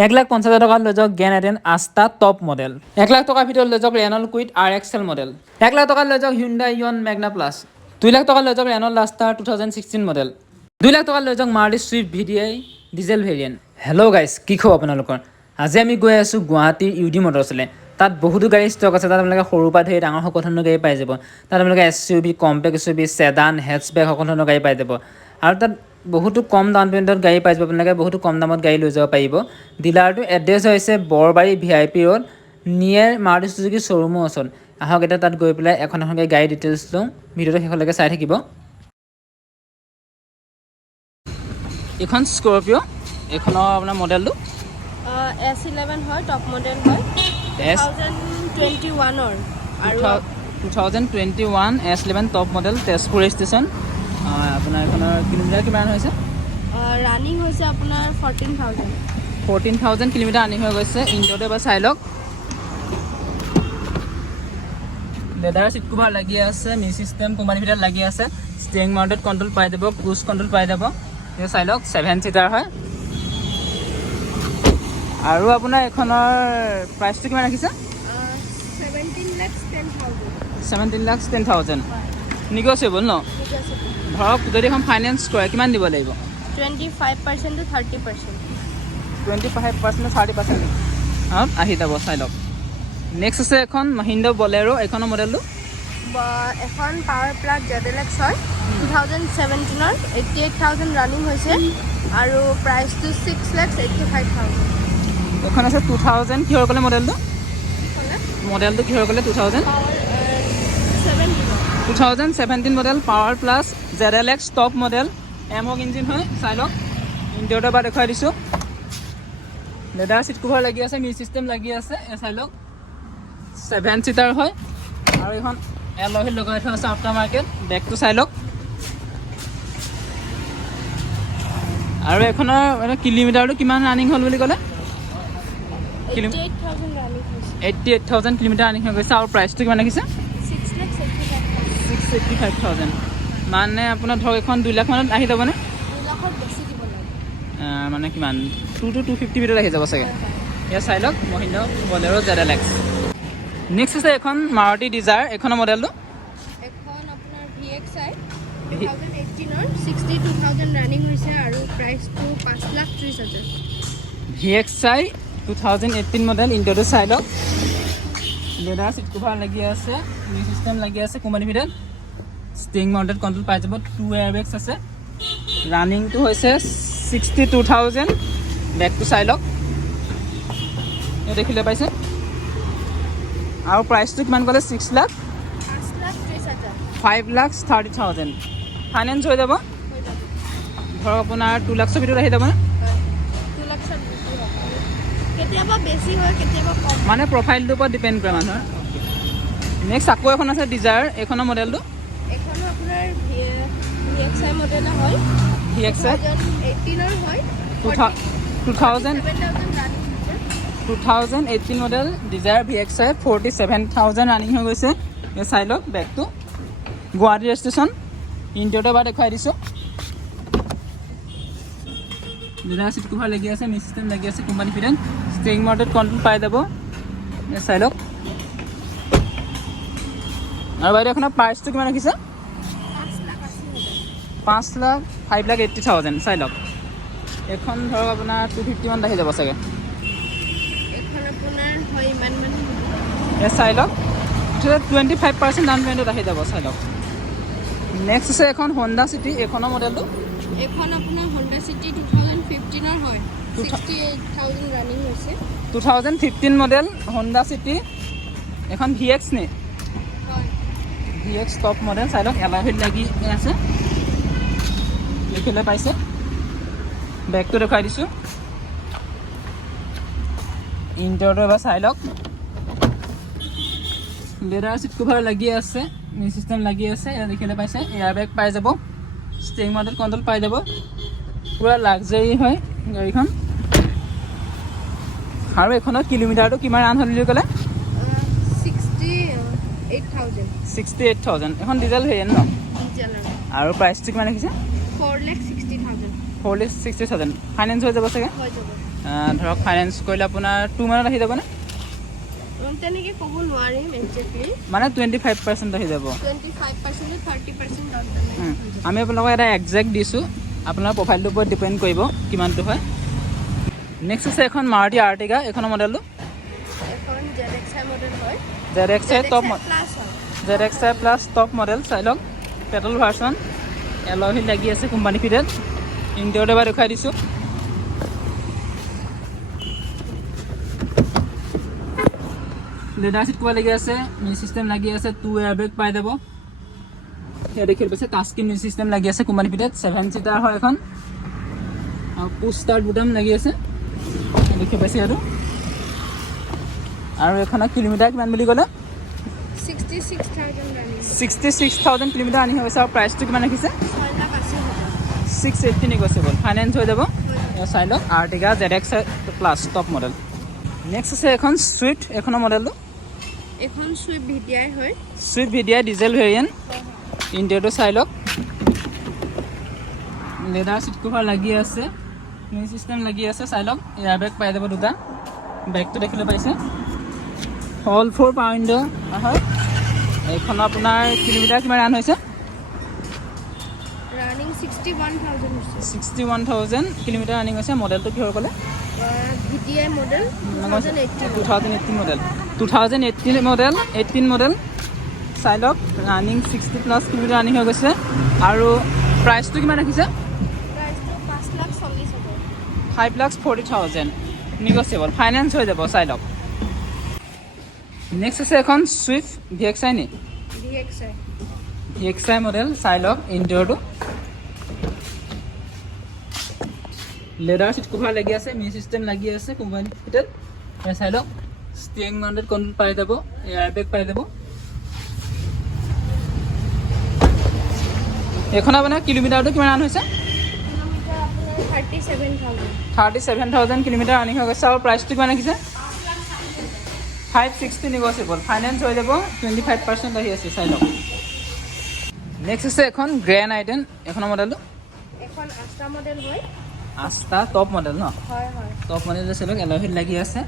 1,50,000 টকা লৈ যাওক grand i ten Asta top model. 1 lakh টকাৰ ভিতৰত লৈ যাওক Renault Kwid RXL model. 1 lakh টকা লৈ যাওক Hyundai Eon Magna plus. 2 lakh টকা লৈ যাওক ৰেনল্ট ডাষ্টাৰ 2016 মডেল। 2 লাখ টকা লৈ যাওক Maruti Swift VDI diesel variant. Hello' guys, কি খবৰ আপোনালোকৰ? আজি আমি গৈ আছোঁ গুৱাহাটীৰ UD মটৰ্ছলৈ। তাত বহুতো গাড়ী ষ্টক আছে। তাত আপোনালোকে সৰুৰ পৰা ধৰি ডাঙৰ সকলো ধৰণৰ গাড়ী পাই যাব। তাত আপোনালোকে SUV, কম্পেক্ট SUV, ছেডান, হেটছবেক সকলো ধৰণৰ গাড়ী পাই যাব। আৰু তাত বহুতো কম ডাউন পে'মেণ্টত গাড়ী পাই যাব। আপোনালোকে বহুতো কম দামত গাড়ী লৈ যাব পাৰিব। ডিলাৰটোৰ এড্ৰেছ হৈছে Borbari VIP road near Maruti Suzuki শ্ব'ৰুমৰ ওচৰত। আহক এতিয়া তাত গৈ পেলাই এখন গাড়ী ডিটেইলছ লওঁ। ভিডিঅ'টো শেষলৈকে চাই থাকিব। এখন স্কৰপিঅ', এইখনৰ আপোনাৰ মডেলটো S11 হয়, টপ মডেল হয়, 2021 আৰু 2021 S11 top model, Tezpur station. আপোনাৰ এইখনৰ কিলোমিটাৰ কিমান হৈছে? ৰানিং হৈছে আপোনাৰ 14,000 কিলোমিটাৰ ৰানিং হৈ গৈছে। ইণ্টৰটো এবাৰ চাই লওক। লেডাৰ চিট কভাৰ লাগি আছে, মিউজিক চিষ্টেম কোম্পানীৰ ভিতৰত লাগি আছে, ষ্টিয়াৰিং মাউণ্টেড কণ্ট্ৰল পাই যাব, ক্ৰুজ কণ্ট্ৰল পাই যাব। এইটো চাই লওক, 7 ছিটাৰ হয়। আৰু আপোনাৰ এইখনৰ প্ৰাইচটো কিমান ৰাখিছে? 17,10,000 নিগচিয়েবল ন? ধৰক যদি এখন ফাইনেন্স কৰে কিমান দিব লাগিব? 25% to 30%। 25% to 30% আহি যাব, চাই লওক। নেক্সট আছে এখন মহিন্দ্ৰা বলেৰো। এইখনৰ মডেলটো এখন পাৱাৰ প্লাগ ZLX হয়, 2017 88,000 ৰানিং হৈছে আৰু প্ৰাইচটো 6,85,000। এখন আছে 2000 কিহৰ ক'লে মডেলটো কিহৰ ক'লে? 2017 model power plus ZLX top model, এমক ইঞ্জিন হয়। চাই লওক, ইণ্টেৰিয়ৰটো এবাৰ দেখুৱাই দিছোঁ। লেডাৰ চিট কভাৰ লাগি আছে, মিউজিক চিষ্টেম লাগি আছে। চাই লওক, 7 ছিটাৰ হয়। আৰু এইখন এলয় হুইল লগাই থোৱা আছে আফটাৰ মাৰ্কেট। বেগটো চাই লওক। আৰু এইখনৰ কিলোমিটাৰটো কিমান ৰানিং হ'ল বুলি ক'লে? 88,000 কিলোমিটাৰ ৰানিং হৈ গৈছে। আৰু প্ৰাইচটো কিমান ৰাখিছে? 6,85,000। মানে আপোনাৰ ধৰক এখন 2 লাখ মানত আহি যাবনে? 2 লাখত বেছি দিব লাগে। মানে কিমান 2 to 250 ভিতৰত আহি যাব চাগে। এয়া চাই লওক, মহিন্দ্ৰা বলেৰো ZLX। নেক্সট আছে এখন মাৰুতি ডিজায়াৰ। এইখনৰ মডেলটো এখন আপোনাৰ VXI 2018 62,000 ৰানিং হৈছে আৰু প্ৰাইচটো 5,30,000। VXI 2018 model. ইণ্টেৰিয়ৰটো চাই লওক। লেডাৰ চিট কভাৰ লাগি আছে, মিউজিক চিষ্টেম লাগি আছে কোম্পানীৰ ভিতৰত, ষ্টিয়াৰিং মাউণ্টেড কণ্ট্ৰল পাই যাব, 2 এয়াৰবেগছ আছে। ৰানিংটো হৈছে 62,000। বেগটো চাই লওক, এই দেখিলে পাইছে। আৰু প্ৰাইচটো কিমান ক'লে? 5,30,000। ফাইনেন্স হৈ যাব। ধৰক আপোনাৰ 2 লাখৰ ভিতৰত আহি যাবনে? 2 লাখ কেতিয়াবা বেছি হয়, কেতিয়াবা কম, মানে প্ৰফাইলটোৰ ওপৰত ডিপেণ্ড কৰে মানুহৰ। নেক্সট আকৌ এখন আছে ডিজায়াৰ। এইখনৰ মডেলটো এখনো আপোনাৰ VXI মডেল হয়, VXI 2018 হয়, 2018 মডেল ডিজায়াৰ VXI 47,000 ৰানিং হৈ গৈছে। এই চাই লওক, বেগটো গুৱাহাটী ষ্টেচন। ইণ্টেৰিয়ৰটো এবাৰ দেখুৱাই দিছোঁ। লেডাৰ চিট কভাৰ লাগি আছে, মিউজিক চিষ্টেম লাগি আছে কোম্পানী ভিতৰত, ষ্টিয়াৰিং মাউণ্টেড কণ্ট্ৰল পাই যাব। চাই লওক। আৰু বাইদেউ এখনৰ প্ৰাইচটো কিমান ৰাখিছে? 5,80,000। চাই লওক, এইখন ধৰক আপোনাৰ 250 মানত আহি যাব চাগে। এখন আপোনাৰ হয় ইমান মানে চাই লওক, 25% ডাউন পে'মেণ্টত আহি যাব। চাই লওক। নেক্সট আছে এখন হণ্ডা চিটি। এইখনৰ মডেলটো এখন আপোনাৰ হণ্ডা চিটি 2015 হয়, 68,000 ৰানিং হৈছে। 2015 মডেল হণ্ডা চিটি। এখন VX নে? হয়, VX টপ মডেল। চাই লওক, এলয় হুইল লাগি আছে, দেখিলে পাইছে। বেগটো দেখুৱাই দিছোঁ। ইণ্টেৰিয়ৰটো এবাৰ চাই লওক। লেডাৰ চিট কভাৰ লাগি আছে, মিউজিক চিষ্টেম লাগি আছে, এয়া দেখিলে পাইছে। এয়াৰ বেগ পাই যাব, ষ্টিয়াৰিং মাউণ্টেড কণ্ট্ৰল পাই যাব। পূৰা লাক্সাৰী হয় গাড়ীখন। আৰু এইখনৰ কিলোমিটাৰটো কিমান ৰান হ'ল বুলি ক'লে? 68,000। এখন ডিজেল ভেৰিয়েণ্ট ন? আৰু প্ৰাইচটো কিমান ৰাখিছে? 4,60,000। 4,60,000। ফাইনেন্স হৈ যাব চাগে। হৈ যাব। ধৰক ফাইনেন্স কৰিলে আপোনাৰ 2 মানত আহি যাবনে তেনেকৈ ক'ব নোৱাৰিম একজেক্টলি মানে 25% আহি যাব 25% 30% ডাউন পে'মেণ্ট আমি আপোনালোকক এটা একজেক্ট দিছোঁ আপোনাৰ প্ৰফাইলটোৰ ওপৰত ডিপেণ্ড কৰিব কিমানটো হয় নেক্সট আছে এখন মাৰুতি আৰ্টিগা এইখনৰ মডেলটো এখন ZXi মডেল হয় ZXi টপ প্লাছ হয় ZXi প্লাছ টপ মডেল চাই লওক পেট্ৰল ভাৰ্চন এলয় হুইল লাগি আছে কোম্পানী ফিটেড ইণ্টেৰিয়ৰ এবাৰ দেখুৱাই দিছোঁ লেডাৰ চিট কোৱা লাগি আছে মিউজিক চিষ্টেম লাগি আছে 2 এয়াৰবেগ পাই যাব সেয়া দেখি পাইছে টাচ স্ক্ৰীন মিউজিক চিষ্টেম লাগি আছে কোম্পানী ফিটেড 7 চিটাৰ হয় এখন আৰু পুছ ষ্টাৰ্ট বুটাম লাগি আছে দেখি পাইছে আৰু এখনৰ কিলোমিটাৰ কিমান বুলি ক'লে 66,000 ৰানিং 66,000 কিলোমিটাৰ আনি হৈ গৈছে আৰু প্ৰাইচটো কিমান ৰাখিছে 6,80,000 680 নেগচিয়েবল ফাইনেন্স হৈ যাব চাই লওক Ertiga ZXi plus top model next আছে এখন ছুইফ্ট এইখনৰ মডেলটো এখন ছুইফ্ট VDI হয় ছুইফ্ট VDI ডিজেল ভেৰিয়েণ্ট ইণ্টেৰিয়ৰটো চাই লওক লেডাৰ চিট কভাৰ লাগি আছে মিউজিক চিষ্টেম লাগি আছে চাই লওক এয়াৰবেগ পাই যাব দুটা বেগটো দেখিলে পাইছে অল 4 পাৱাৰ উইণ্ডো হয় এইখনৰ আপোনাৰ কিলোমিটাৰ কিমান ৰান হৈছে ৰানিং 61,000 হৈছে 61,000 কিলোমিটাৰ ৰানিং হৈছে মডেলটো কিহৰ ক'লে VDI মডেল 2018 মডেল 18 মডেল চাই লওক ৰানিং 60 প্লাছ কিলোমিটাৰ ৰানিং হৈ গৈছে আৰু প্ৰাইচটো কিমান ৰাখিছে প্ৰাইচটো 5,40,000 5,40,000 নেগচিয়েবল ফাইনেন্স হৈ যাব চাই লওক নেক্সট আছে এখন ছুইফ্ট VXi নি VXi মডেল চাই লওক ইণ্টেৰিয়ৰটো লেডাৰ চিট কভাৰ লাগি আছে মিউজিক চিষ্টেম লাগি আছে কোম্পানী ফিটেড চাই লওক ষ্টিয়াৰিং মাউণ্টেড কণ্ট্ৰল পাই যাব এয়াৰবেগ পাই যাব এইখন আপোনাৰ কিলোমিটাৰটো কিমান ৰান হৈছে 37,000 কিলোমিটাৰ ৰানিং হৈ গৈছে আৰু প্ৰাইচটো কিমান ৰাখিছে 560 নেগচিয়েবল ফাইনেন্স হৈ যাব 25% আহি আছে চাই লওক নেক্সট আছে এখন গ্ৰেণ্ড আইটেন এইখনৰ মডেলটো এখন আস্তা মডেল হয় আস্তা টপ মডেল ন হয় টপ মডেল আছে লওক এলয় হুইল লাগি আছে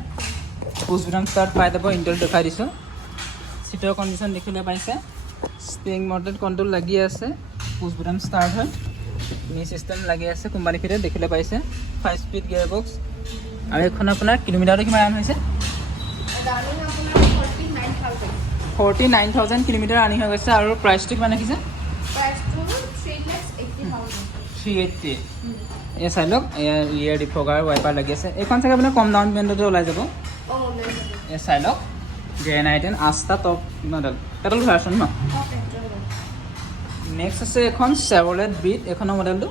পুছ বুটাম ষ্টাৰ্ট পাই যাব ইণ্টেৰিয়ৰ দেখাই দিছোঁ চিটৰ কণ্ডিশ্যন দেখিলে পাইছে ষ্টিয়াৰিং মাউণ্টেড কণ্ট্ৰল লাগি আছে পুছ বুটাম ষ্টাৰ্ট হয় মিউজিক চিষ্টেম লাগি আছে কোম্পানী ফিটেড দেখিলে পাইছে 5 স্পীড গিয়াৰ বক্স আৰু এইখন আপোনাৰ কিলোমিটাৰটো কিমান ৰান হৈছে 49,000 কিলোমিটাৰ ৰানিং হৈ গৈছে আৰু প্ৰাইচটো কিমান ৰাখিছে 380 এই চাই লওক ইয়াৰ ডিফগাৰ ৱাইপাৰ লাগি আছে এইখন চাগে আপোনাৰ কম ডাউন পেমেণ্টতে ওলাই যাব এই চাই লওক grand i ten Asta top model petrol version ন নেক্সট আছে এখন চেভৰলেট বিট এইখনৰ মডেলটো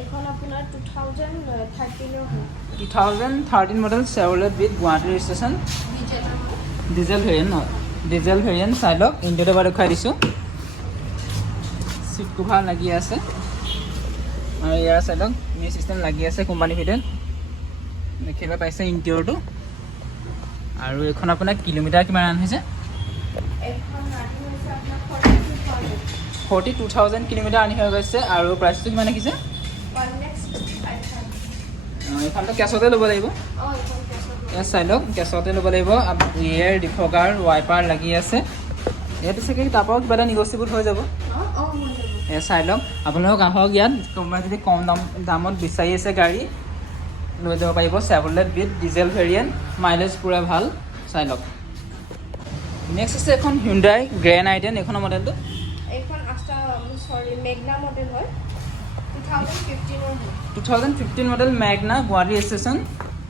এখন আপোনাৰ 2013 model Chevrolet Beat Guwahati registration diesel variant নহয় ডিজেল ভেৰিয়েণ্ট চাই লওক ইণ্ডিয়াত এবাৰ দেখুৱাই দিছোঁ চিট কভাৰ লাগি আছে আৰু ইয়াৰ চাই লওক মিউজিক চিষ্টেম লাগি আছে কোম্পানী ফিটেড দেখিব পাইছে ইণ্টেৰিয়ৰটো আৰু এইখন আপোনাৰ কিলোমিটাৰ কিমান ৰান হৈছে 42,000 কিলোমিটাৰ ৰানিং হৈ গৈছে আৰু প্ৰাইচটো কিমান ৰাখিছে এইখনটো কেছতে ল'ব লাগিব ইয়াত চাই লওক কেছতে ল'ব লাগিব ইয়াৰ ডিফগাৰ ৱাইপাৰ লাগি আছে ইয়াতে চাগে তাৰপৰাও কিবা এটা নেগচিয়েবল হৈ যাব এয়া চাই লওক আপোনালোক আহক ইয়াত কোনোবাই যদি কম দামত বিচাৰি আছে গাড়ী লৈ যাব পাৰিব চেভৰলেট বিট ডিজেল ভেৰিয়েণ্ট মাইলেজ পূৰা ভাল চাই লওক নেক্সট আছে এখন হিউণ্ডাই গ্ৰেণ্ড আইটেন এইখনৰ মডেলটো এইখন আস্তা মেগনা মডেল হয় 2015 মডেল মেগনা গুৱাহাটী ৰেজিষ্ট্ৰেশ্যন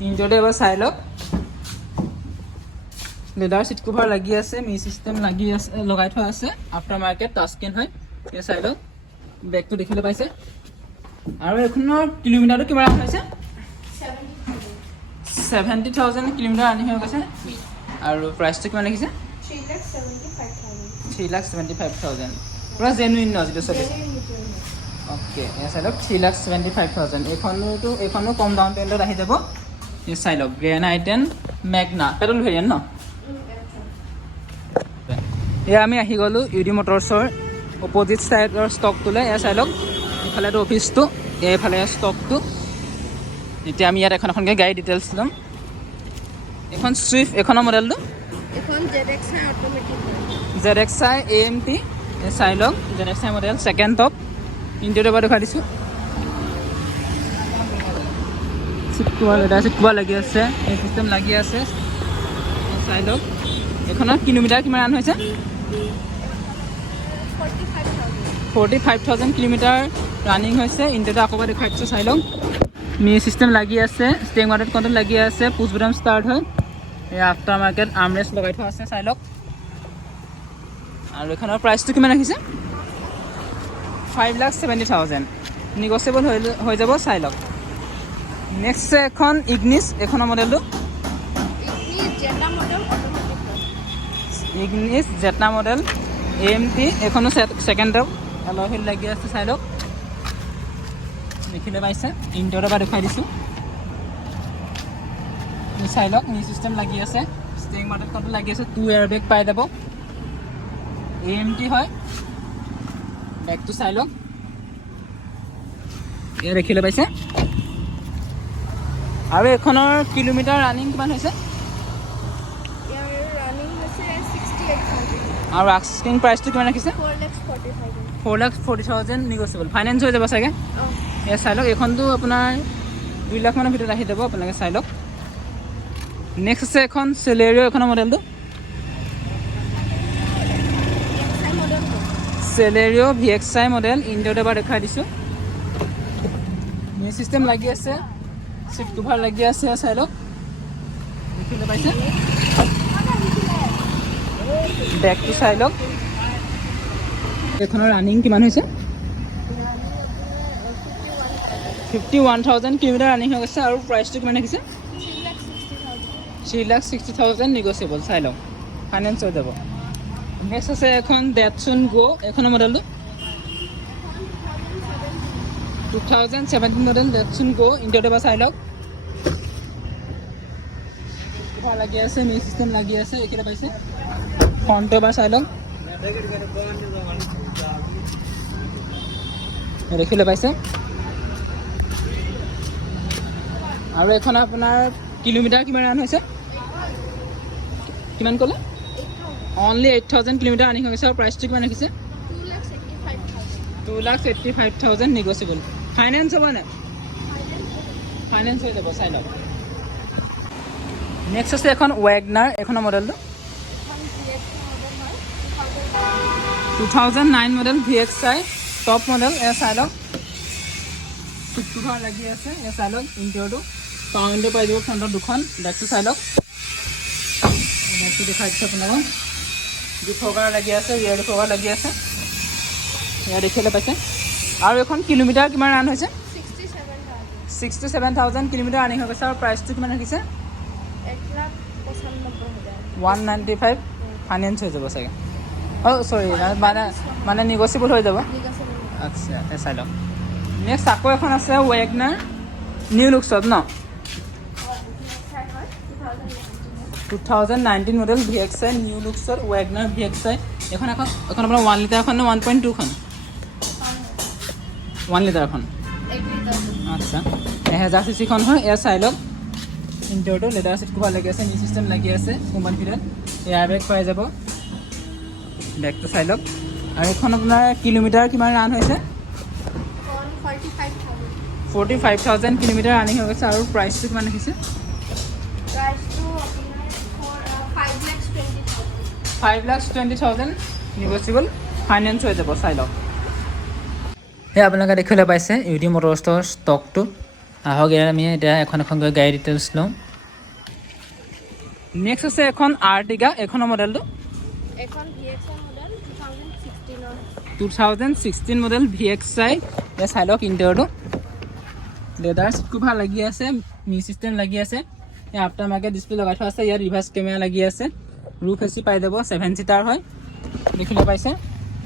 ইণ্টেৰিয়ৰটো এবাৰ চাই লওক লেডাৰ চিট কভাৰ লাগি আছে মিউজিক চিষ্টেম লাগি আছে লগাই থোৱা আছে আফটাৰ মাৰ্কেট টাচ স্ক্ৰীন হয় এই চাই লওক বেগটো দেখিলে পাইছে আৰু এইখনৰ কিলোমিটাৰটো কিমান হৈছে 70,000 কিলোমিটাৰ ৰানিং হৈ গৈছে আৰু প্ৰাইচটো কিমান ৰাখিছে 3,75,000 পূৰা জেনুইন ন যিটো চলিছে অ'কে এই চাই লওক 3,75,000 এইখনো কম ডাউন পেমেণ্টত আহি যাব এই চাই লওক গ্ৰেণ্ড আইটেন মেগনা পেট্ৰল ভেৰিয়েণ্ট ন এয়া আমি আহি গ'লোঁ ইউডি মটৰ্ছৰ অপজিট ছাইডৰ ষ্টকটোলৈ এয়া চাই লওক ইফালেতো অফিচটো এইফালে ষ্টকটো এতিয়া আমি ইয়াত এখন এখনকৈ গাড়ী ডিটেইলছ ল'ম এখন ছুইফ্ট এখনৰ মডেলটো এখন ZXi অটোমেটিক হয় ZXi AMT চাই লওক ZXi model second top interior পৰা দেখাই দিছোঁ চিট কোৱা লাগি আছে এই চিষ্টেম লাগি আছে চাই লওক এখনৰ কিলোমিটাৰ কিমান ৰান হৈছে 45,000 কিলোমিটাৰ ৰানিং হৈছে ইণ্টেৰিয়ৰ আকৌ এবাৰ দেখাই দিছোঁ চাই লওক মিউজিক চিষ্টেম লাগি আছে ষ্টেৰিং ৱাটাৰ কণ্ট্ৰল লাগি আছে পুছ বাটন ষ্টাৰ্ট হয় এই আফটাৰ মাৰ্কেট আৰ্মৰেষ্ট লগাই থোৱা আছে চাই লওক আৰু এখনৰ প্ৰাইচটো কিমান ৰাখিছে 5,70,000 নিগচিয়েবল হৈ যাব চাই লওক নেক্সট এখন ইগনিছ এখনৰ মডেলটো ইগনিছ জেটনা মডেল AMT এখনো ছেকেণ্ড টপ এলয় হুইল লাগি আছে চাই লওক দেখিলে পাইছে ইণ্টেৰিয়ৰৰ পৰা দেখুৱাই দিছোঁ চাই লওক মিউজিক চিষ্টেম লাগি আছে ষ্টেৰিং ৱাটাৰ কণ্ট্ৰল লাগি আছে 2 এয়াৰ বেগ পাই যাব AMT হয় বেগটো চাই লওক এয়া দেখিলে পাইছে আৰু এখনৰ কিলোমিটাৰ ৰানিং কিমান হৈছে ইয়াৰ ৰানিং হৈছে 68,000 আৰু আস্কিং প্ৰাইচটো কিমান ৰাখিছে 4,40,000 4,40,000 নিগচিয়েবল ফাইনেন্স হৈ যাব চাগে এয়া চাই লওক এইখনটো আপোনাৰ 2 লাখ মানৰ ভিতৰত আহি যাব আপোনালোকে চাই লওক নেক্সট আছে এখন চেলেৰিঅ' এখনৰ মডেলটো চেলেৰিঅ' VXi মডেল ইণ্ডিয়াত এবাৰ দেখাই দিছোঁ মিউজিক চিষ্টেম লাগি আছে চিট কভাৰ লাগি আছে চাই লওক দেখিলে পাইছে বেগটো চাই লওক এইখনৰ ৰানিং কিমান হৈছে 51,000 কিলোমিটাৰ ৰানিং হৈ গৈছে আৰু প্ৰাইচটো কিমান ৰাখিছে 3,60,000 নিগচিয়েবল চাই লওক ফাইনেন্স হৈ যাব নেক্সট আছে এখন ডেটছন গো এখনৰ মডেলটো 2017 মডেল ডেটছন গো ইণ্ডিয়াত এবাৰ চাই লওক ভাল লাগি আছে মিউজিক চিষ্টেম লাগি আছে এইকেইটা পাইছে ফ্ৰণ্টটো এবাৰ চাই লওক দেখিলে পাইছে আৰু এখন আপোনাৰ কিলোমিটাৰ কিমান ৰান হৈছে কিমান ক'লে অনলি 8,000 কিলোমিটাৰ ৰানিং হৈ গৈছে আৰু প্ৰাইচটো কিমান ৰাখিছে 2,85,000 নিগচিয়েবল ফাইনেন্স হ'ব নে ফাইনেন্স হৈ যাব চাই লওক নেক্সট আছে এখন ৱেগনাৰ এখনৰ মডেলটো 2009 মডেল VXi টপ মডেল এয়া চাই লওক লাগি আছে এয়া চাই লওক ইণ্টেৰিয়ৰটো পাৱাৰ উইণ্ডো পাই যাব ফ্ৰণ্টত দুখন বেকটো চাই লওক বেকটো দেখাই দিছোঁ আপোনালোকক ডিফগাৰ লাগি আছে ৰিয়াৰ ডিফগাৰ লাগি আছে এয়া দেখিলে পাইছে আৰু এখন কিলোমিটাৰ কিমান ৰান হৈছে 67,000 কিলোমিটাৰ ৰানিং হৈ গৈছে আৰু প্ৰাইচটো কিমান ৰাখিছে 195 ফাইনেন্স হৈ যাব চাগে চৰি মানে নিগচিয়েবল হৈ যাব আচ্ছা চাই লওক নেক্সট আকৌ এখন আছে ৱেগনাৰ নিউ লুকছত ন 2019 মডেল VXi নিউ লুকছত ৱেগনাৰ VXi এখন আপোনাৰ 1 লিটাৰ এখন নে 1.2 খন 1 লিটাৰ এখন আচ্ছা 1000 cc খন হয় এয়া চাই লওক ইণ্টেৰিয়ৰটো লেডাৰ চিট কভাৰ লাগি আছে মিউজিক চিষ্টেম লাগি আছে কোম্পানী ভিতৰত এয়াৰ বেগ পাই যাব বেগটো চাই লওক আৰু এখন আপোনাৰ কিলোমিটাৰ কিমান ৰান হৈছে 45,000 কিলোমিটাৰ ৰানিং হৈ গৈছে আৰু প্ৰাইচটো কিমান ৰাখিছে 5,20,000 নিগচিয়েবল ফাইনেন্স হৈ যাব চাই লওক সেই আপোনালোকে দেখিবলৈ পাইছে ইউডি মটৰছৰ ষ্টকটো আহক ইয়াত আমি এতিয়া এখনকৈ গাড়ী ডিটেইলছ লওঁ নেক্সট আছে এখন আৰ্টিগা এখনৰ মডেলটো 2016 মডেল VXi এয়া চাই লওক ইণ্টেৰিয়ৰটো লেডাৰ চিট কভাৰ লাগি আছে মিউজিক চিষ্টেম লাগি আছে এই আফটাৰ মাৰ্কেট ডিছপ্লে লগাই থোৱা আছে ইয়াত ৰিভাৰ্ছ কেমেৰা লাগি আছে ৰুফ এচি পাই যাব 7 চিটাৰ হয় দেখিলে পাইছে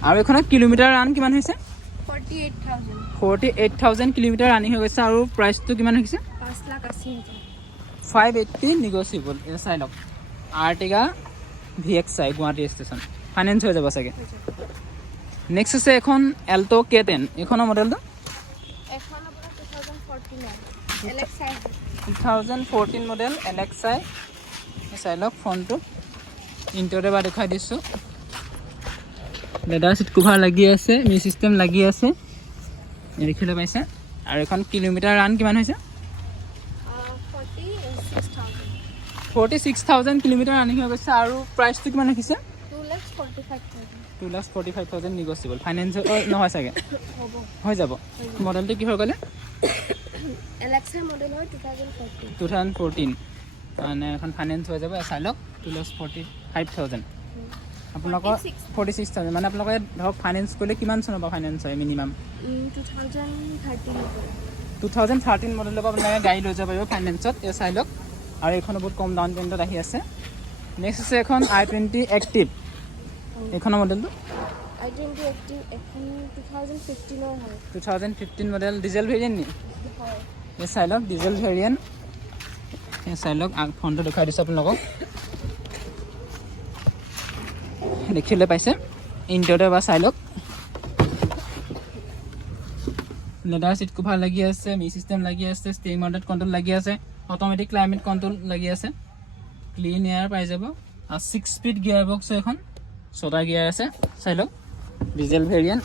আৰু এখনৰ কিলোমিটাৰ ৰান কিমান হৈছে 48,000 কিলোমিটাৰ ৰানিং হৈ গৈছে আৰু প্ৰাইচটো কিমান হৈছে 580 নিগচিয়েবল এয়া চাই লওক Ertiga VXi Guwahati station finance হৈ যাব চাগে নেক্সট আছে এখন এল্টো K10 এইখনৰ মডেলটো Alexa 2014 মডেল এলেক্সাই চাই লওক ফোনটো ইণ্টাৰতে বা দেখাই দিছোঁ লেডাৰ চিট কভাৰ লাগি আছে মিউজিক চিষ্টেম লাগি আছে দেখিবলৈ পাইছে আৰু এখন কিলোমিটাৰ ৰান কিমান হৈছে 46,000 কিলোমিটাৰ ৰানিং হৈ গৈছে আৰু প্ৰাইচটো কিমান ৰাখিছে 2,45,000 2,45,000 নিগচিয়েবল ফাইনেন্স নহয় চাগে হৈ যাব মডেলটো কিহৰ ক'লে Alexa model হয় 2014 মানে এখন ফাইনেন্স হৈ যাব চাই লওক 2,45,000 আপোনালোকৰ 46,000 মানে আপোনালোকে ধৰক ফাইনেন্স কৰিলে কিমান চনৰ পৰা ফাইনেন্স হয় মিনিমাম 2013 মডেলৰ পৰা আপোনালোকে গাড়ী লৈ যাব পাৰিব ফাইনেন্সত এই চাই লওক আৰু এইখনো বহুত কম ডাউন পে'মেণ্টত আহি আছে নেক্সট আছে এখন i20 এক্টিভ এইখনৰ মডেলটো i20 Active এখন 2015 হয় 2015 মডেল ডিজেল ভেৰিয়েণ্ট নি হয় এই চাই লওক ডিজেল ভেৰিয়েণ্ট এই চাই লওক ফোনটো দেখুৱাই দিছোঁ আপোনালোকক দেখিবলৈ পাইছে ইণ্টাৰতে বা চাই লওক লেডাৰ চিট কভাৰ লাগি আছে মিউজিক চিষ্টেম লাগি আছে ষ্টিয়াৰিং মাউণ্টেড কণ্ট্ৰল লাগি আছে অট'মেটিক ক্লাইমেট কণ্ট্ৰল লাগি আছে ক্লিন এয়াৰ পাই যাব আৰু 6 স্পীড গিয়াৰ বক্স এখন 6টা গিয়াৰ আছে চাই লওক ডিজেল ভেৰিয়েণ্ট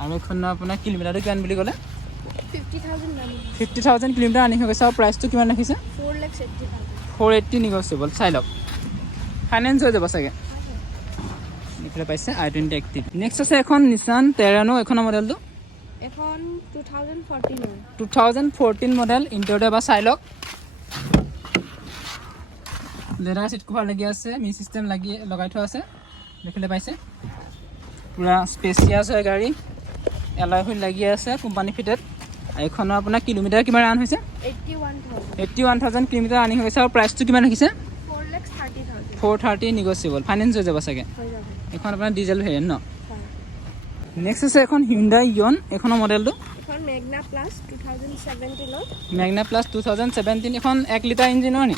আৰু এইখনৰ আপোনাৰ কিলোমিটাৰটো কিমান বুলি ক'লে 50,000 কিলোমিটাৰ আনি হৈ গৈছে আৰু প্ৰাইচটো কিমান ৰাখিছে 480 নিগচিয়েবল চাই লওক ফাইনেন্স হৈ যাব চাগে দেখিবলৈ পাইছে i20 এক্টিভ নেক্সট আছে এখন নিছান টেৰানো এইখনৰ মডেলটো এখন 2014 হয় 2014 মডেল ইণ্টাৰতে বা চাই লওক লেডাৰ চিট কভাৰ লাগি আছে মিউজিক চিষ্টেম লাগি লগাই থোৱা আছে দেখিবলৈ পাইছে পূৰা স্পেচিয়াছ হয় গাড়ী এলয় হুইল লাগি আছে কোম্পানী ফিটেড এইখনৰ আপোনাৰ কিলোমিটাৰ কিমান ৰান হৈছে 81,000 কিলোমিটাৰ ৰানিং হৈ গৈছে আৰু প্ৰাইচটো কিমান ৰাখিছে 430 নিগচিয়েবল ফাইনেন্স হৈ যাব চাগে এইখন আপোনাৰ ডিজেল ভেৰিয়েণ্ট ন নেক্সট আছে এখন হিউণ্ডাই ইয়ন এইখনৰ মডেলটো এখন মেগনা প্লাছ 2017 মেগনা প্লাছ 2017 এখন 1 লিটাৰ ইঞ্জিনৰ নি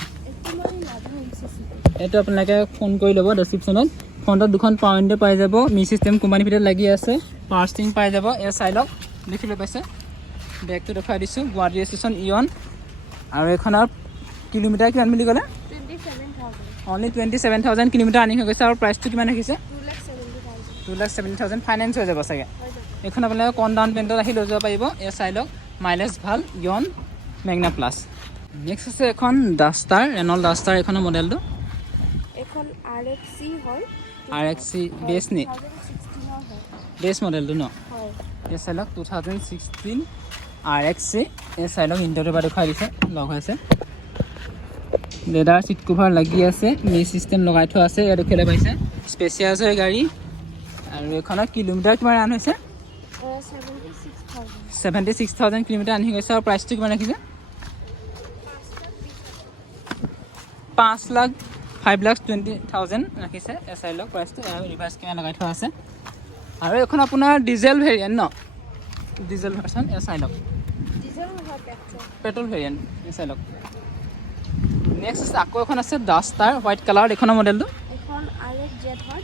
এইটো আপোনালোকে ফোন কৰি ল'ব ডেছক্ৰিপশ্যনত ফোনটোত দুখন পাৱাৰ উইণ্ডো পাই যাব মিউজিক চিষ্টেম কোম্পানী ভিতৰত লাগি আছে পাৱাৰ ষ্টিং পাই যাব এয়া চাই লওক দেখিবলৈ পাইছে বেগটো দেখুৱাই দিছোঁ গুৱাহাটী ষ্টেচন ইয়ন আৰু এইখনৰ কিলোমিটাৰ কিমান বুলি ক'লে 27,000 অনলি 27,000 কিলোমিটাৰ ৰানিং হৈ গৈছে আৰু প্ৰাইচটো কিমান ৰাখিছে 2,70,000 ফাইনেন্স হৈ যাব চাগে এইখন আপোনালোকে কম ডাউন পে'মেণ্টত আহি লৈ যাব পাৰিব এয়া চাই লওক মাইলেজ ভাল ইয়ন মেগনা প্লাছ নেক্সট আছে এখন ডাষ্টাৰ ৰেনল্ট ডাষ্টাৰ এইখনৰ মডেলটো এখন RXC হয় RXC বেছ নি 2016 হয় বেছ মডেলটো ন হয় এই চাই লওক 2016 RXC এই চাই লওক ইণ্টাৰটো বা দেখুৱাই দিছে লগ হৈ আছে লেডাৰ চিট কভাৰ লাগি আছে মিউজিক চিষ্টেম লগাই থোৱা আছে এয়া দেখিবলৈ পাইছে স্পেচিয়াছ হয় গাড়ী আৰু এইখনৰ কিলোমিটাৰ কিমান ৰান হৈছে 76,000 কিলোমিটাৰ আনি গৈছে আৰু প্ৰাইচটো কিমান ৰাখিছে 5,20,000 ৰাখিছে এ চাই লওক প্ৰাইচটো আৰু ৰিভাৰ্চ কেমেৰা লগাই থোৱা আছে আৰু এইখন আপোনাৰ ডিজেল ভেৰিয়েণ্ট ন ডিজেল ভাৰ্চন এ চাই লওক পেট্ৰল ভেৰিয়েণ্ট এ চাই লওক নেক্সট আছে আকৌ এখন আছে ডাষ্টাৰ হোৱাইট কালাৰ এইখনৰ মডেলটো এখন RXZ হয়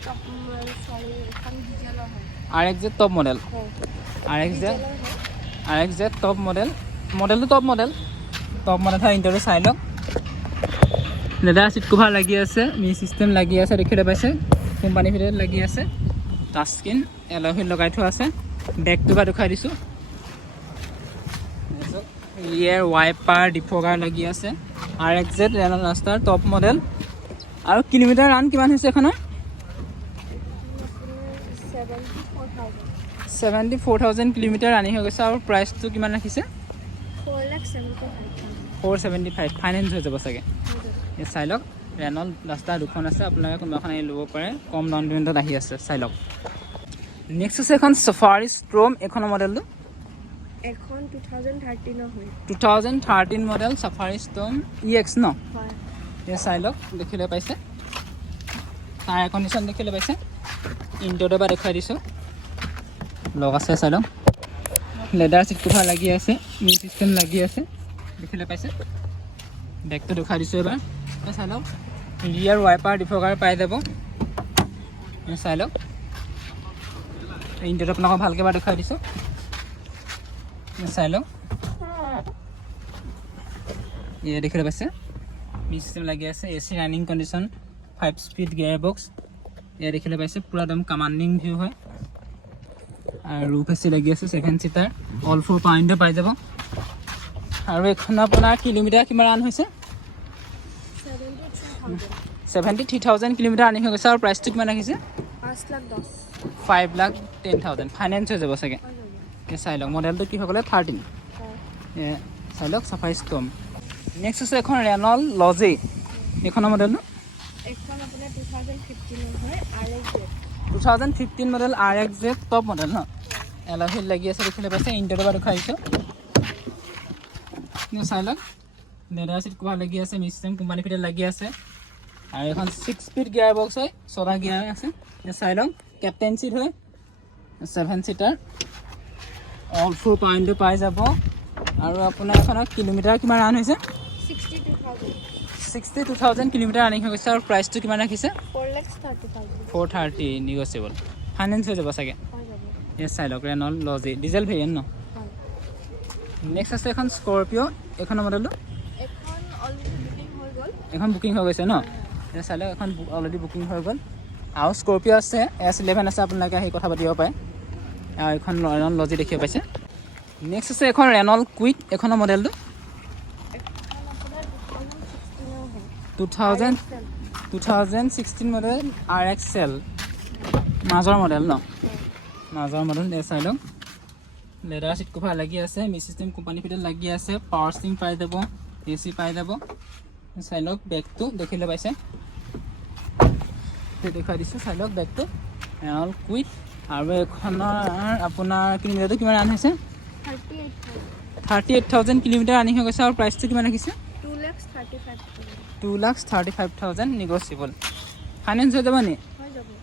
এখন ডিজেলৰ হয় RXZ top model RXZ top model মডেলটো টপ মডেল হয় ইণ্টাৰভিউ চাই লওক লেডাৰ চিট কভাৰ লাগি আছে মিউজিক চিষ্টেম লাগি আছে দেখিবলৈ পাইছে কোম্পানী ভিতৰত লাগি আছে টাচ স্ক্ৰীন এলয় হুইল লগাই থোৱা আছে বেগটো বা দেখুৱাই দিছোঁ ৰিয়েৰ ৱাইপাৰ ডিফগাৰ লাগি আছে RXZ Renault duster top model আৰু কিলোমিটাৰ ৰান কিমান হৈছে এইখনৰ 74,000 কিলোমিটাৰ ৰানিং হৈ গৈছে আৰু প্ৰাইচটো কিমান ৰাখিছে 475 ফাইনেন্স হৈ যাব চাগে এই চাই লওক ৰেনল্ট ডাষ্টাৰ দুখন আছে আপোনালোকে কোনোবাখন আহি ল'ব পাৰে কম ডাউন পে'মেণ্টত আহি আছে চাই লওক নেক্সট আছে এখন চাফাৰী ষ্ট্ৰম এইখনৰ মডেলটো এখন 2013 হয় 2013 মডেল চাফাৰী ষ্ট্ৰম EX ন হয় এই চাই লওক দেখিলে পাইছে টায়াৰ কণ্ডিশ্যন দেখিলে পাইছে ইণ্টাৰটো বা দেখুৱাই দিছোঁ লগ আছে চাই লওক লেডাৰ চিট কভাৰ লাগি আছে মিউজিক চিষ্টেম লাগি আছে দেখিলে পাইছে বেগটো দেখুৱাই দিছোঁ এবাৰ চাই লওক ৰিয়াৰ ৱাইপাৰ ডিফগাৰ পাই যাব চাই লওক ইণ্টাৰটো আপোনালোকক ভালকৈ এবাৰ দেখুৱাই দিছোঁ চাই লওক এয়া দেখিলে পাইছে মিউজিক চিষ্টেম লাগি আছে AC running condition 5 speed gear box এয়া দেখিলে পাইছে পুৰা একদম কমাণ্ডিং ভিউ হয় আৰু ৰূফ এচি লাগি আছে 7 সিটাৰ অল 4 পইণ্টে পাই যাব আৰু এখন আপোনাৰ কিলোমিটাৰ কিমান ৰান হৈছে 73,000 কিলোমিটাৰ ৰানিং হৈ গৈছে আৰু প্ৰাইচটো কিমান ৰাখিছে 5,10,000 ফাইনেন্স হৈ যাব চাগে চাই লওক মডেলটো কি হৈ গ'লে 13 চাই লওক চাফাই ষ্টম নেক্সট আছে এখন ৰেনল লজি এইখনৰ মডেলটো এখন আপোনাৰ 2015 হয় RXZ 2015 model RXZ top model ন এল'হিল লাগি আছে দেখিলে পাইছে ইণ্টাৰটো বাৰু দেখাইছোঁ চাই লওক লেডাৰ চিট কোৱা লাগি আছে মিষ্টেম কোম্পানী ফিটেড লাগি আছে আৰু এখন 6 স্পীড গিয়াৰ বক্স হয় 6টা গিয়াৰ আছে চাই লওক কেপ্টেইন চিট হয় 7 সিটাৰ অল 4 পইণ্টে পাই যাব আৰু আপোনাৰ এখনৰ কিলোমিটাৰ কিমান ৰান হৈছে 62,000 কিলোমিটাৰ ৰানিং হৈ গৈছে আৰু প্ৰাইচটো কিমান ৰাখিছে 430 নিগচিয়েবল ফাইনেন্স হৈ যাব চাগে ইয়েছ চাই লওক ৰেনল লজি ডিজেল ভেৰিয়েণ্ট ন নেক্সট আছে এখন স্কৰপিঅ' এইখনৰ মডেলটো এখন বুকিং হৈ গৈছে ন চাই লওক এখন অলৰেডি বুকিং হৈ গ'ল আৰু স্কৰপিঅ' আছে S11 আছে আপোনালোকে আহি কথা পাতিব পাৰে আৰু এখন ৰেনল লজি দেখিব পাইছে নেক্সট আছে এখন ৰেনল কুইক এইখনৰ মডেলটো 2016 মডেল RXL মাজৰ মডেল ন মাজৰ মডেল চাই লওক লেডাৰ চিট কভাৰ লাগি আছে মি চিষ্টেম কোম্পানী ফিটেড লাগি আছে পাৱাৰ ষ্টিং পাই যাব AC পাই যাব চাই লওক বেগটো দেখিলে পাইছে দেখুৱাই দিছোঁ চাই লওক বেগটো ৰেনল কুইক আৰু এইখনৰ আপোনাৰ কিলোমিটাৰটো কিমান ৰান হৈছে 38,000 কিলোমিটাৰ ৰানিং হৈ গৈছে আৰু প্ৰাইচটো কিমান ৰাখিছে 2,35,000 নিগচিয়েবল ফাইনেন্স হৈ যাব নি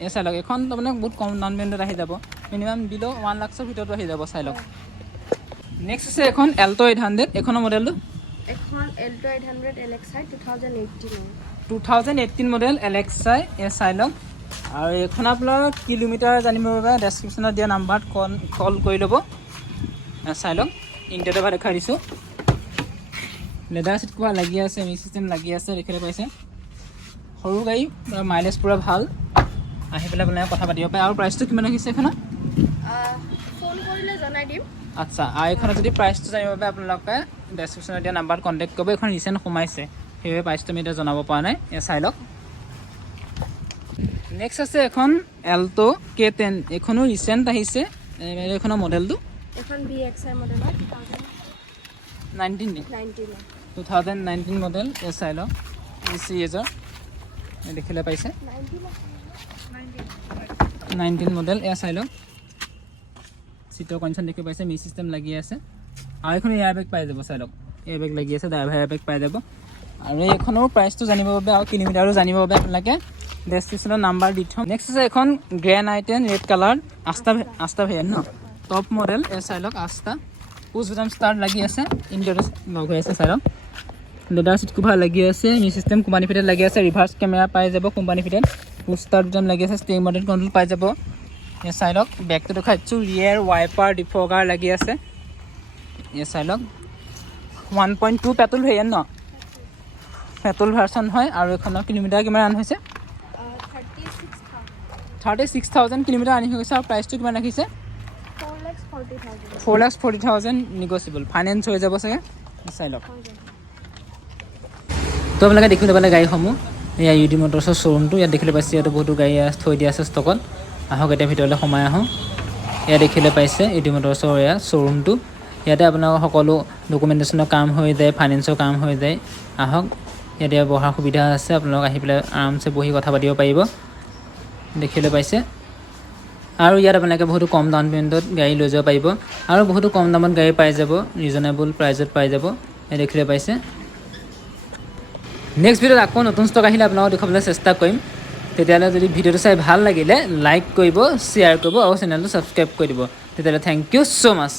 এই চাই লওক এখন তাৰমানে বহুত কম ডাউন পে'মেণ্টত আহি যাব মিনিমাম বিল' 1 লাখৰ ভিতৰত আহি যাব চাই লওক নেক্সট আছে এখন এল্টো 800 এইখনৰ মডেলটো এখন এল্টো 800 LXi 2018 মডেল LXi চাই লওক আৰু এইখন আপোনাৰ কিলোমিটাৰ জানিবৰ বাবে ডেছক্ৰিপশ্যনত দিয়া নাম্বাৰত কল কৰি ল'ব চাই লওক ইণ্টাৰটো এবাৰ দেখাই দিছোঁ লেডাৰ চিট কোৱা লাগি আছে মি চিষ্টেম লাগি আছে দেখিলে পাইছে সৰু গাড়ী মাইলেজ পূৰা ভাল আহি পেলাই আপোনালোকে কথা পাতিব পাৰে আৰু প্ৰাইচটো কিমান ৰাখিছে এইখনৰ ফোন কৰিলে জনাই দিম আচ্ছা আৰু এইখনৰ যদি প্ৰাইচটো জানিবৰ বাবে আপোনালোকে ডেছক্ৰিপশ্যনত দিয়া নাম্বাৰত কণ্টেক্ট কৰিব এইখন ৰিচেণ্ট সোমাইছে সেইবাবে প্ৰাইচটো আমি এতিয়া জনাব পৰা নাই চাই লওক নেক্সট আছে এখন এল্টো K10 এইখনো ৰিচেণ্ট আহিছে এইখনৰ মডেলটো এখন VXi মডেল হয় 2019 মডেল চাই লওক CSৰ দেখিলে পাইছে 19 মডেল চাই লওক চিটৰ কণ্ডিশ্যন দেখি পাইছে মি চিষ্টেম লাগি আছে আৰু এইখন এয়াৰ বেগ পাই যাব চাই লওক এয়াৰ বেগ লাগি আছে ড্ৰাইভাৰ এয়াৰ বেগ পাই যাব আৰু এইখনৰ প্ৰাইচটো জানিবৰ বাবে আৰু কিলোমিটাৰো জানিবৰ বাবে আপোনালোকে ডেছক্ৰিপশ্যনত নাম্বাৰ দি থ'ম নেক্সট আছে এখন গ্ৰেণ্ড আইটেন ৰেড কালাৰ আস্তা ভেৰিয়েণ্ট ন টপ মডেল চাই লওক আস্তা পুছ বুটাম ষ্টাৰ্ট লাগি আছে ইণ্ডিয়াটো লগ হৈ আছে চাই লওক লেডাৰ চিট কভাৰ লাগি আছে মি চিষ্টেম কোম্পানী ফিটেড লাগি আছে ৰিভাৰ্ছ কেমেৰা পাই যাব কোম্পানী ফিটেড পুছ ষ্টাৰ্ট বুটাম লাগি আছে ষ্টিয়াৰিং মডেল কণ্ট্ৰল পাই যাব চাই লওক বেগটো দেখাই দিছোঁ ৰিয়েৰ ৱাইপাৰ ডিফগাৰ লাগি আছে চাই লওক 1.2 পেট্ৰল ভেৰিয়েণ্ট ন পেট্ৰল ভাৰ্চন হয় আৰু এইখনৰ কিলোমিটাৰ কিমান ৰান হৈছে 36,000 কিলোমিটাৰ ৰানিং হৈ গৈছে আৰু প্ৰাইচটো কিমান ৰাখিছে 4,40,000 নিগচিয়েবল ফাইনেন্স হৈ যাব চাগে চাই লওক তো আপোনালোকে দেখিবলৈ পালে গাড়ীসমূহ এয়া ইউডি মটৰ্ছৰ শ্ব'ৰুমটো ইয়াত দেখিবলৈ পাইছে ইয়াতো বহুতো গাড়ী থৈ দিয়া আছে ষ্টকত আহক এতিয়া ভিতৰলৈ সোমাই আহোঁ ইয়াত দেখিবলৈ পাইছে ইউডি মটৰ্ছৰ এয়া শ্ব'ৰুমটো ইয়াতে আপোনালোকৰ সকলো ডকুমেণ্টেশ্যনৰ কাম হৈ যায় ফাইনেন্সৰ কাম হৈ যায় আহক ইয়াতে বহাৰ সুবিধা আছে আপোনালোক আহি পেলাই আৰামছে বহি কথা পাতিব পাৰিব দেখিবলৈ পাইছে আৰু ইয়াত আপোনালোকে বহুতো কম ডাউন পে'মেণ্টত গাড়ী লৈ যাব পাৰিব আৰু বহুতো কম দামত গাড়ী পাই যাব ৰিজনেবল প্ৰাইজত পাই যাব এই দেখিবলৈ পাইছে নেক্সট ভিডিঅ'ত আকৌ নতুন ষ্টক আহিলে আপোনালোকক দেখাবলৈ চেষ্টা কৰিম তেতিয়াহ'লে যদি ভিডিঅ'টো চাই ভাল লাগিলে লাইক কৰিব শ্বেয়াৰ কৰিব আৰু চেনেলটো ছাবস্ক্ৰাইব কৰি দিব তেতিয়াহ'লে থেংক ইউ ছ' মাছ